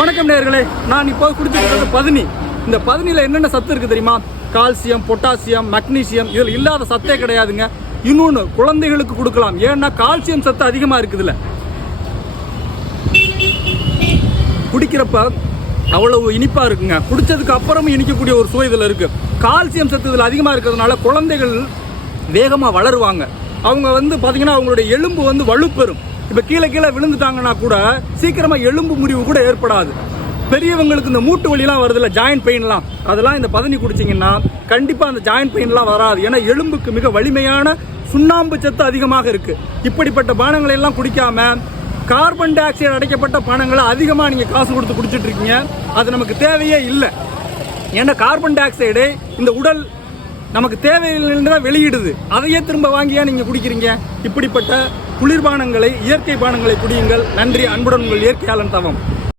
வணக்கம் நேயர்களே, நான் இப்போ குடிச்சிருக்கிறது பதனி. இந்த பதனியில் என்னென்ன சத்து இருக்குது தெரியுமா? கால்சியம், பொட்டாசியம், மக்னீசியம், இதில் இல்லாத சத்தே கிடையாதுங்க. இன்னொன்று, குழந்தைகளுக்கு கொடுக்கலாம். ஏன்னா கால்சியம் சத்து அதிகமாக இருக்குதுல்ல. குடிக்கிறப்ப அவ்வளவு இனிப்பாக இருக்குங்க. குடித்ததுக்கு அப்புறமும் இனிக்கக்கூடிய ஒரு சுவை இதில் இருக்குது. கால்சியம் சத்து இதில் அதிகமாக இருக்கிறதுனால குழந்தைகள் வேகமாக வளருவாங்க. அவங்க பார்த்தீங்கன்னா அவங்களுடைய எலும்பு வலுப்பெறும். இப்போ கீழே விழுந்துட்டாங்கன்னா கூட சீக்கிரமாக எலும்பு முறிவு கூட ஏற்படாது. பெரியவங்களுக்கு இந்த மூட்டு வலிலாம் வருதுல்ல, ஜாயின்ட் பெயின்லாம், அதெல்லாம் இந்த பதனி குடிச்சிங்கன்னா கண்டிப்பாக அந்த ஜாயின்ட் பெயின்லாம் வராது. ஏன்னா எலும்புக்கு மிக வலிமையான சுண்ணாம்பு சத்து அதிகமாக இருக்குது. இப்படிப்பட்ட பானங்களை எல்லாம் குடிக்காம கார்பன் டை ஆக்சைடு அடைக்கப்பட்ட பானங்களை அதிகமாக நீங்கள் காசு கொடுத்து குடிச்சிட்டு இருக்கீங்க. அது நமக்கு தேவையே இல்லை. ஏன்னா கார்பன் டை ஆக்சைடு இந்த உடல் நமக்கு தேவையில்லைன்னு தான் வெளியிடுது. அதையே திரும்ப வாங்கியா நீங்கள் குடிக்கிறீங்க. இப்படிப்பட்ட குளிர்பானங்களை, இயற்கை பானங்களை குடியுங்கள். நன்றி. அன்புடன் உங்கள் இயற்கையாளன் தவம்.